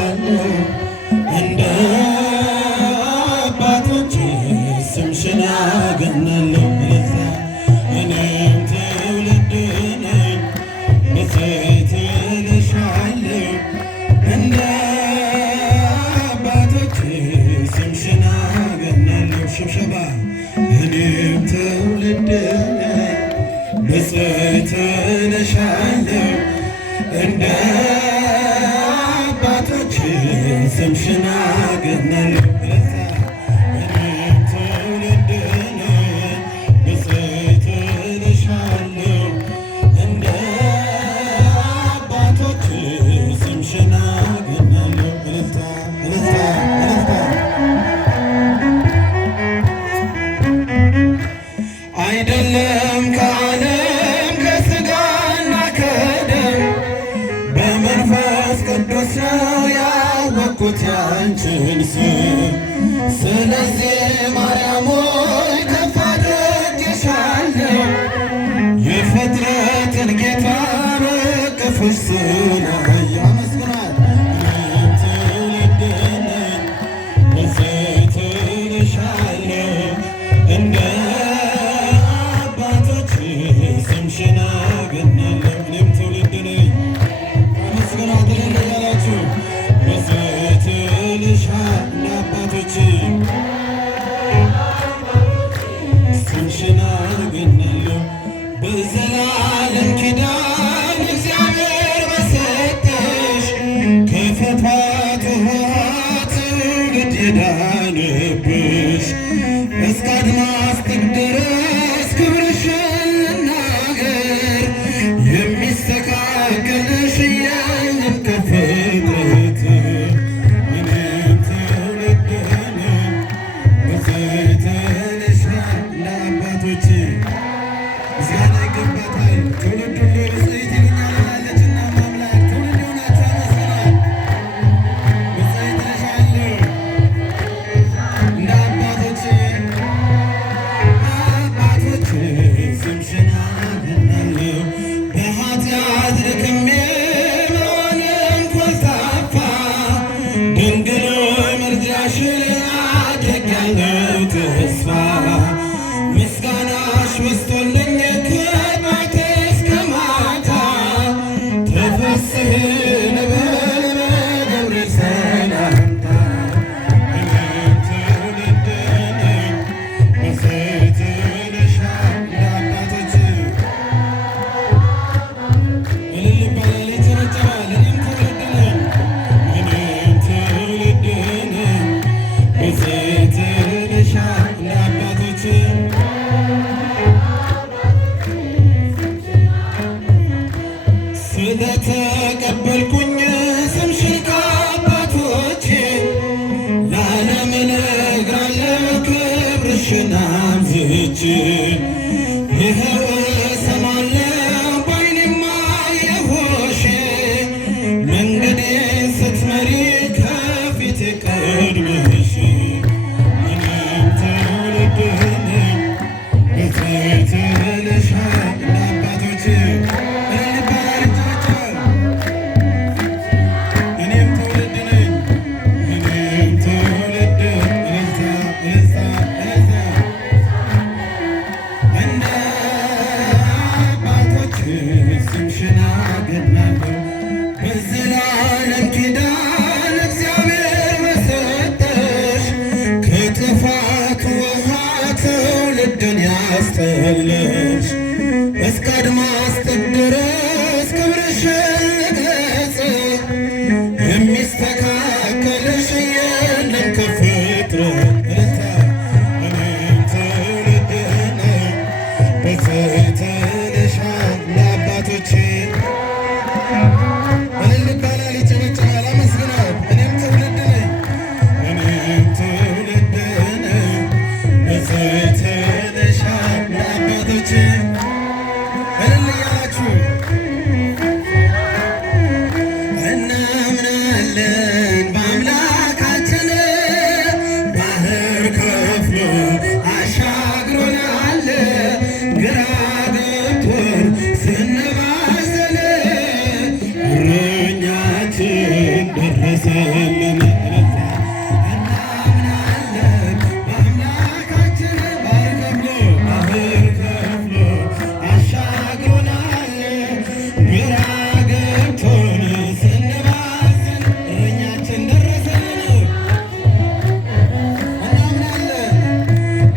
ተልሻለሁ እንደ አባቶቼ ስምሽን አገናለሁ እልልታ እኔም ትውልድ ነኝ ብፅዕት እልሻለሁ እንደ አባቶቼ ስምሽን አገናለሁ ሽብሸባ እኔም ትውልድ ነኝ ብፅዕት እልሻለሁ እንደ አባቶቼ ስምሽን አገናለሁ እኔም ትውልድ ነኝ ብፅዕት እልሻለሁ እንደ አባቶቼ ስምሽን አገናለሁ እልልታ እልልታ እልልታ አይደለም ከዓለም ከሥጋና ከደም በመንፈስ ቅዱስ ነው ያወቅሁት ያንቺን ስም። ስለዚህ ማርያም ሆይ ከፍ አድርጌሻለሁ የፍጥረትን ጌታ በእቅፍሽ ስላየ አመስግናት እኔም ትውልድ ነኝ ብፅዕት እልሻለሁ እንደ አባቶቼ ስምሽን አገናለሁ እኔም ትውልድ ነኝ አመስግናት እልል እያላችሁ ብፅዕት እልሻለሁ እንደ አባቶቼ ስምሽን አገናለሁ በዘላለም ኪዳን እግዚአብሔር በሰጠሽ ከፍጥረቱ ትውልድ የዳነብሽ እስከ አድማስ ጥግ ድረስ ክብርሽን ልናገር የሚስተካከልሽ የለም ከፍጥረት እኔም ትውልድ ነኝ ብፅዕት እልሻለሁ እንደ አባቶቼ ምስጋና ይገባታል። ትውልድ ሁሉ ብፅዕት ይሉኛል ትላለችና ማምላክ ትውልድ የሆናችሁ አመስግናት ብፅዕት እልሻለሁ እንደ አባቶቼ ስምሽን አገናለሁ በኃጢአት ደክሜ ብሆንም ኮልታፋ ድንግል ሆይ ምልጃሽን አድርጌያለሁ ተስፋ ምስጋናሽ በዝቶልኝ ከጧት እስከ ማታ ተፈሥሒ ልበል በገብርኤል ሰላምታ እኔም ትውልድ ነኝ ብፅዕት እልሻለሁ እንደ አባቶቼ እልል ይባላል ይጨበጨባል እኔም ትውልድ ነኝ እኔም ትውልድ ነኝ ብፅዕት እልሻለሁ እንደ አባቶቼ ስለተቀበልኩኝ ስምሽን ከአባቶቼ ለዓለም እነግራለሁ ክብርሽን አብዝቼ ይኸው እሰማለሁ በዓይኔማ አየሁሽ መንገዴን ስትመሪ ከፊቴ ቀድመሽ እኔም ትውልድ ነኝ ብፅዕት እልሻለሁ እንደ አባቶቼ እልል ይባላል ይጨበጨባል እኔም ትውልድ ነኝ እኔም ትውልድ እልልታ እልልታ እልልታ ደረሰልን እናምናለን በአምላካችን ባህር ከፍሎ አሻግሮናል ግራ ገብቶን ስንባዝን እረኛችን ደረሰልን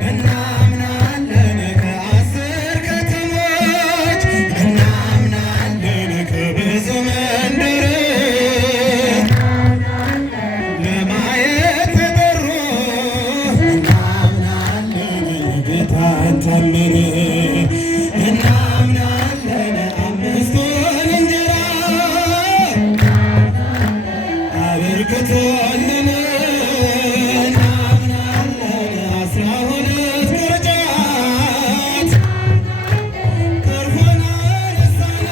እናምናለን ከአስር ከተሞች እናምናለን ከብዙ መንደር ለማየት ተጠሩ እናምናለን ጌታን ታምር እናምናለን አምስቱን እንጀራ አበርክቶልን እናምናለን 12 ቅርጫት ተርፎን አነሳን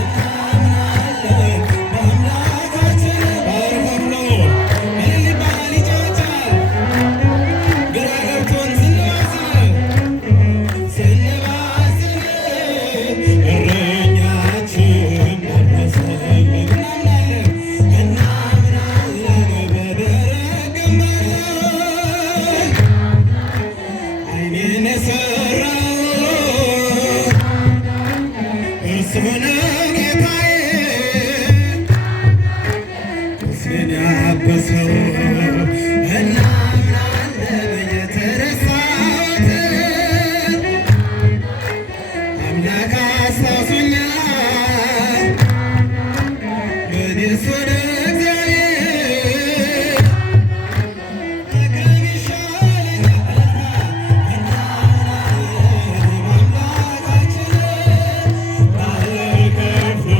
እናምናለን በአምላካችን ባህር ከፍሎ እልል ይባላል ይጨበጨባል ግራ ገብቶን ስንባዝን እረኛችን ደረሰልን እናምናለን በደረቅ ገመድ ዓይኔን የሠራው እርሱ ነው ጌታዬ ቁስሌን ያበሰው እናምናለን የተረሳሁትን አምላክ አስታውሶኛል በእኔስ ወደ እግዚአብሔር መቅረብ ይሻለኛል እናምናለን በአምላካችን ባህር ከፍሎ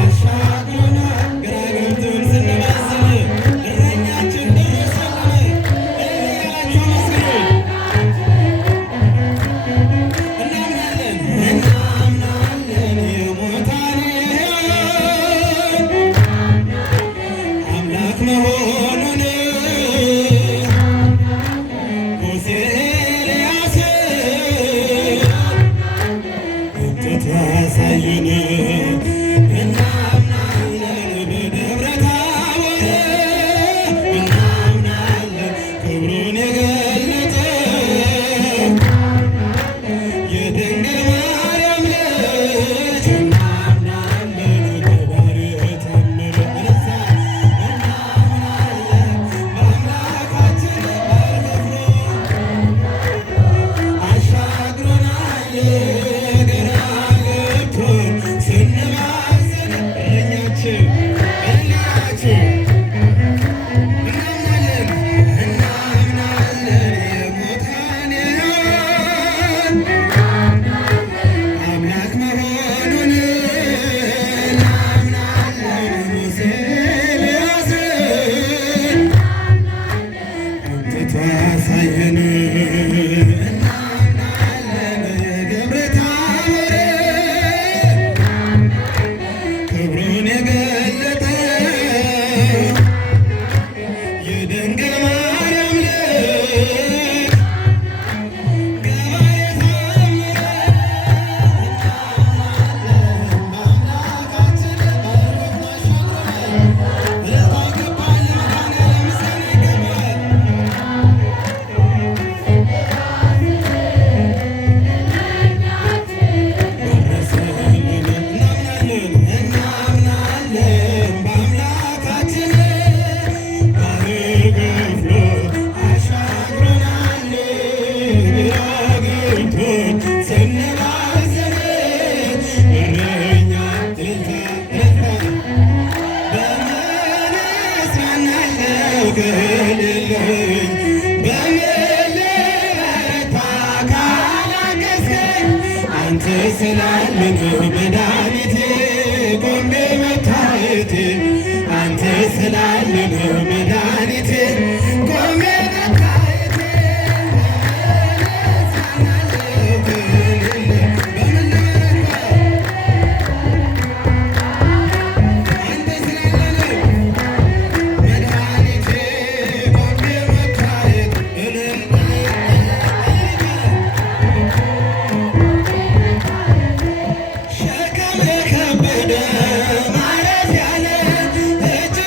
አሻግሮናል ግራ ገብቶን ስንባዝን እረኛችን ደረሰልን እያላችሁ አመስግኑ እናምናለን የሞታን አምላክ መሆኑን ሙሴ ኤልያስን አምጥቶ አሳየን እናምናለን በደብረ ታቦር እናምናለን ክብሩን የገለጠ የድንግል ማርያም ልጅ እናምናለን በባሕር ታምር እናምናለን በአምላካችን ባህር ከፍሎ አሻግሮናል ግራ ገብቶን ስንባዝን እረኛችን እናምናለን የሞታን አምላክ መሆኑን እናምናለን ሙሴ ኤልያስን አምጥቶ አሳየን እናምናለን የደብረ ታቦር ክብሩን የገለጠ የድንግል ማርያም ልጅ ገባሬ ታምር በአምላካችን ባህር ከፍሎ አሻግሮናል እልልታ ይገባል ለመድኃኒዓለም ምስጋና ይገባል ደረሰልን እናምናለን በአምላካችን ባህር ከፍሎ አሻግሮናል ግራ ገብቶን ስንባዝን እረኛ በምን እጽናናለሁ ከሌለኝ በምን ልበረታ ካላገዝከኝ አንተ ስላለህ መድኃኒቴ ቆሜ መታየቴ አንተ ስላለህ መድኃኒቴ ቆሜ መታየቴ እጽናናለሁ ከሌለኝ በምን ልበረታ አንተ ስላለህ መድኃኒቴ ቆሜ መታየት ሸክም የከበደ ማረፍ ያለ እጅ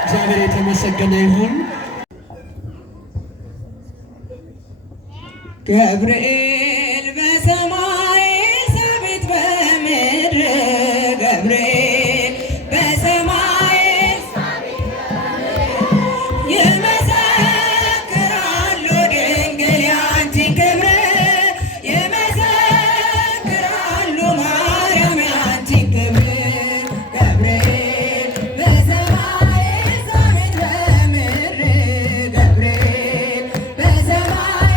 እግዚአብሔር የተመሰገነ ይሁን። ገብርኤል በሰማይ ኤልሳቤጥ በምድር ገብርኤል በሰማይ ይመሰክራሉ ድንግል ያንቺን ክብር ይመሰክራሉ ማርያም ያንቺን ክብር ገብርኤል በሰማይ ኤልሳቤጥ በምድር ገብርኤል በሰማይ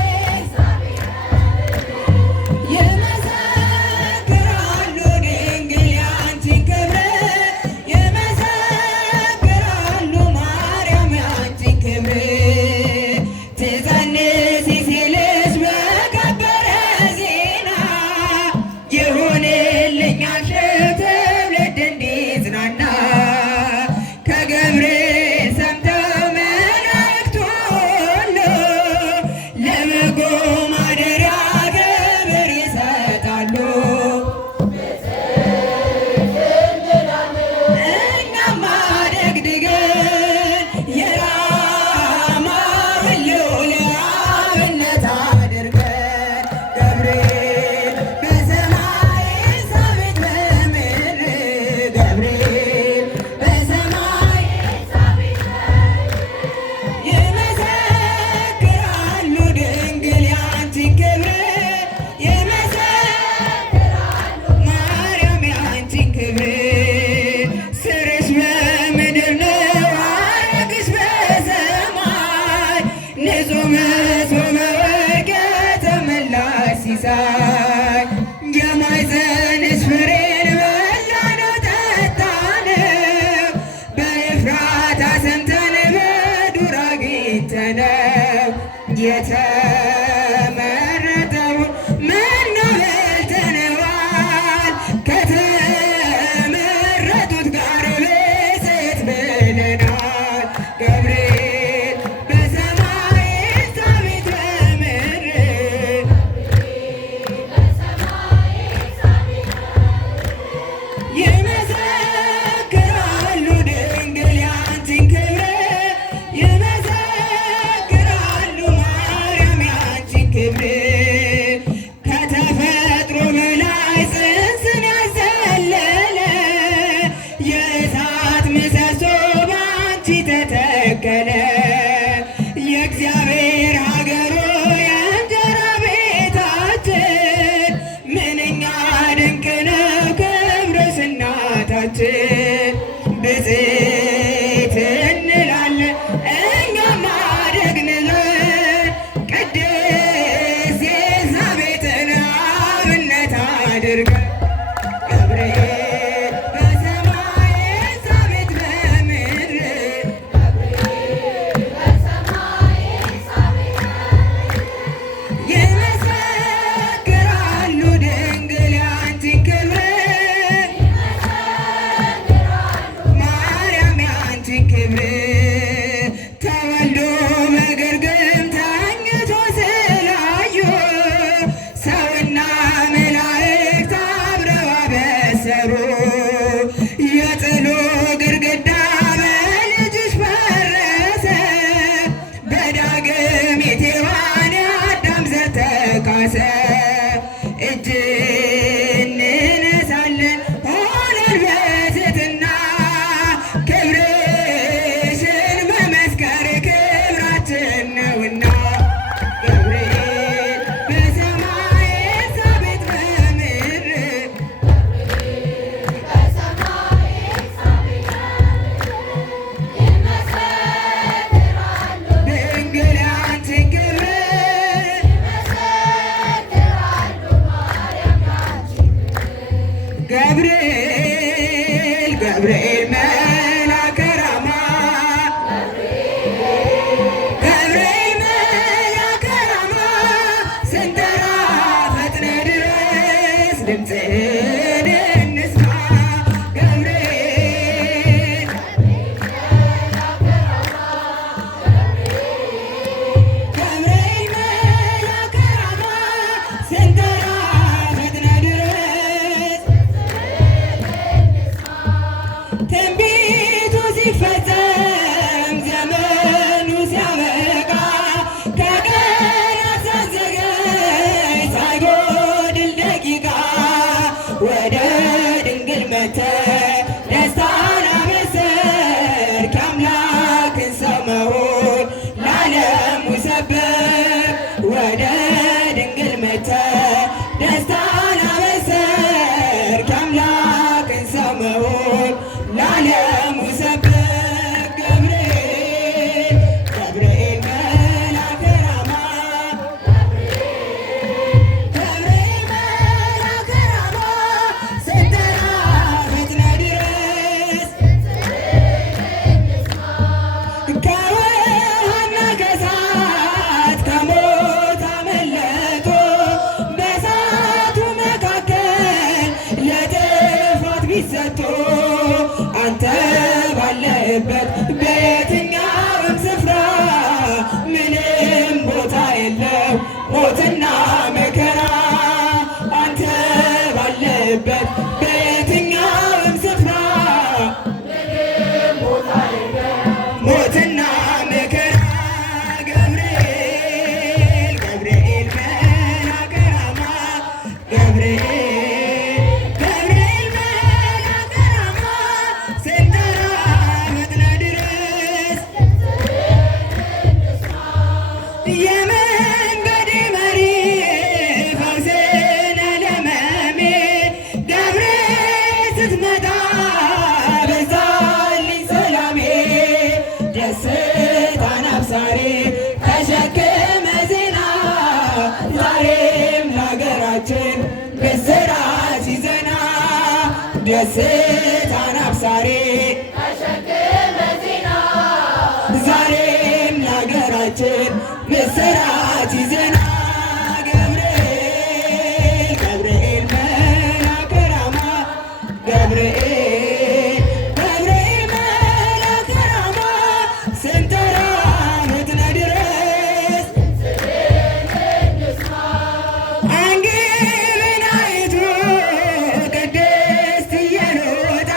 ይመሰክራሉ ድንግል ያንቺን ክብር ይመሰክራሉ ማርያም ያንቺን ክብር ትጸንሲ ሲልሽ በከበረ ዜና ይሁንልኛል ትውልድ እንዲጽናና ከገብርኤል ሰምተው መላእክቱ ሁሉ ለበጎ ማደሪያ ክብር ይሰጣሉ። እኛም አደግድገን የራማውን ልዑል አብነት አድርገን ገብርኤል በሰማይ ኤልሳቤጥ በምድር ገብርኤል በሰማይ ይመሰክራሉ ድንግል ያንቺን ክብር ይመሰክራሉ ማርያም ያንቺን ክብር ስርሽ በምድር ነው ሐረግሽ በሰማይ ንጹሕ መሶበ ወርቅ የተመላሽ ሲሳይ የማኅፀንሽ ፍሬን በላነው ጠጣነው በኤፍራታ ሰምተን በዱር አግኝተነው የተመረጠውን መና በልተነዋል ከተመረጡት ጋር ብፅዕት ብለናል ገብርኤል በሰማይ ኤልሳቤጥ በምድር ይመሰክራሉ ድንግል ያንቺን ክብር ይመሰክራሉ ማርያም ያንቺን ክብር ከተፈጥሮ በላይ ጽንስን ያዘለለ የእሳት ምሰሶ ባንቺ ተተከለ የእግዚአብሔር ሀገሩ የእንጀራ ቤታችን ምንኛ ድንቅ ነው ክብርሽ እናታችን ብፅዕት እንላለን እኛም አደግንለን ቅድስት ኤልሳቤጥን አብነት አድርገን ገብርኤል በሰማይ ኤልሳቤጥ በምድር ይመሰክራሉ ድንግል ያንቺን ክብር ማርያም ያንቺን ክብር ተወልዶ በግርግም ተኝቶ ስላዩ ሰውና መላእክት አብረው አበሰሩ የጥሉ ግድግዳ በልጅሽ ፈረሰ በዳግም የሔዋን የአዳም ዘር ተካሰ እጅ እንነሳለን ሆነን በትሕትና ክብርሽን መመስከር ክብራችን ነውና ገብርኤል በሰማይ ኤልሳቤጥ በምድር ድንግል ያንቺን ክብር ገብርኤል ገብርኤል መልአከ ራማ ገብርኤል መልአከ ራማ ስንጠራ ፈጥነ ድረስ ድምፅህን እንስማ ገብርኤል ገብርኤል መልአከ ራማ ስንጠራ ፈጥነ ድረስ ደስታን አበሰርክ የአምላክን ሰው መሆን ለዓለሙ ሰበክ ወደ ድንግል መጥተህ ደስታን አበሰርክ የአምላክን ሰው መሆን ለዓለሙ ሰበክ ገብርኤል መልአከ ራማ ገብርኤል መልአከ ራማ ስትጠራ ፈጥነህ ድረስ ከውሃና ከእሳት ከሞት አመለጡ በእሳቱ መካከል ለጥፋት ቢሰጡ አንተ ባለህበት በየትኛውም ስፍራ ምንም ቦታ የለው ሞትና መከራ አንተ ባለህበት በየትኛውም ስፍራ ሞትና መከራ ገብርኤል ገብርኤል መልአከ ራማ ገብርኤል መልአከ ራማ ስትጠራ ፈጥነህ ድረስ የመንገዴ መሪ ፈውስን ለሕመሜ ገብርኤል ስትመጣ በዛልኝ ሰላሜ ደስታን አብሳሪ ተሸክመ ዜና ዛሬም ለሀገራችን ምስራች ይዘና ደስታን አብሳሪ ዛሬም ለሀገራችን ምስራች ይዘና ገብርኤል ገብርኤል መልአከ ራማ ገብርኤል መልአከ ራማ ስንጠራ ፈጥነህ ድረስ አንግብን አይቶ ቅድስት ኢየሉጣ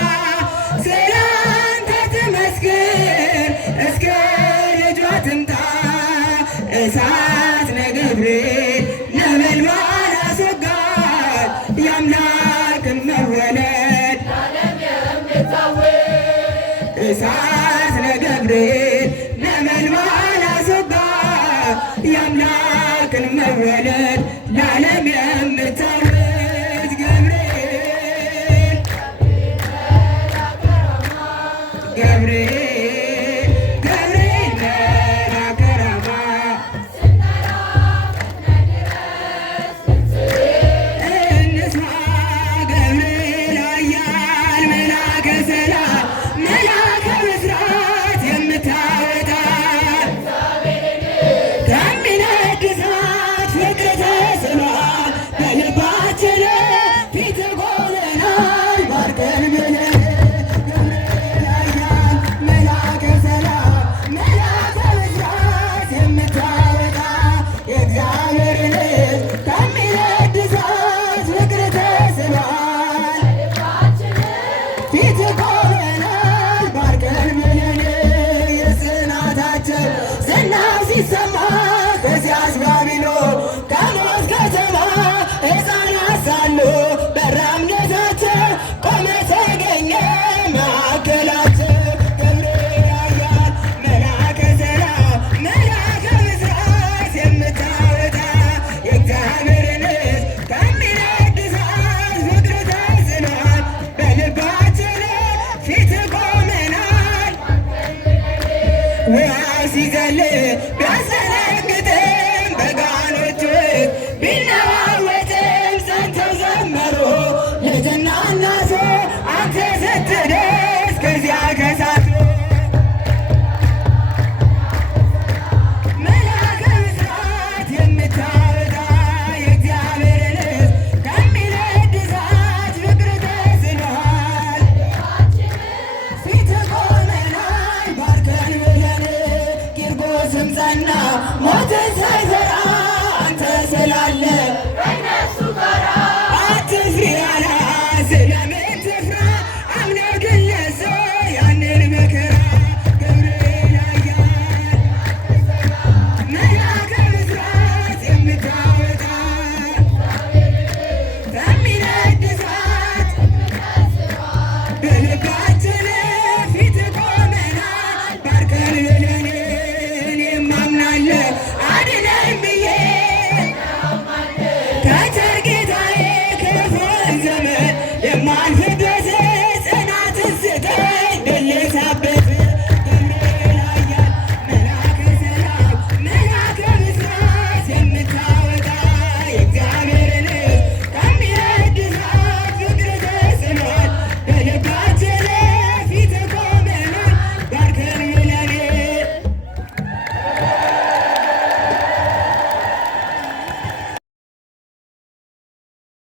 ስላንተ ትመስክር እስከ ልጇ ትምጣ እሳት ነገብርኤል ነበልባል አስወጋድ የአምላክን መወለድ እሳት ነገብርኤል ነበልባል አስወጋድ የአምላክን መወለድ ለዓለም የምታወጅ ገብርኤል ገብርኤል መልአከ ራማ እንስማ ገብርኤል ኃያል መልአከ ሰላም መልአከ ብስራት የምታወጣ ከሚነድ እሳት ፍቅር ተስሏል በልባችን ፊት ቆመናል ባርከን ብለን ገብርኤል ኃያል መልአከ ሰላም መልአከ ብስራት የምታወጣ የእግዚአብሔር ልጅ ከሚነድ እሳት ፍቅር ተስሏል ፊት ቆመናል ባርከን ብለን የጽናታቸው ዝናው ሲሰማ ከዚያች ባቢሎን ከሞት ከተማ ሕፃናት ሳሉ በራምነታቸው ቆመ ተገኘ ማዕከላቸው ገብርኤል ኃያል መልአከ ሰላም መልአከ ብስራት የምታወጣ የእግዚአብሔር ልጅ ከሚነድ እሳት ፍቅር ተስሏል በልባችን ፊት ቆመናል ውሃው ሲዘል ቢያስደነግጥም በጋኖች ውስጥ ቢነዋወጥም ጸንተው ዘመሩ ልጅና እናቱ አንተ ስትደርስ ከዚያ ከእሳቱ መልአከ ብስራት የምታወጣ የእግዚአብሔር ልጅ ከሚነድ እሳት ፍቅር ተስሏል ፊት ቆመናል ባርከን ብለን ቂርቆስም ጸና ሞትን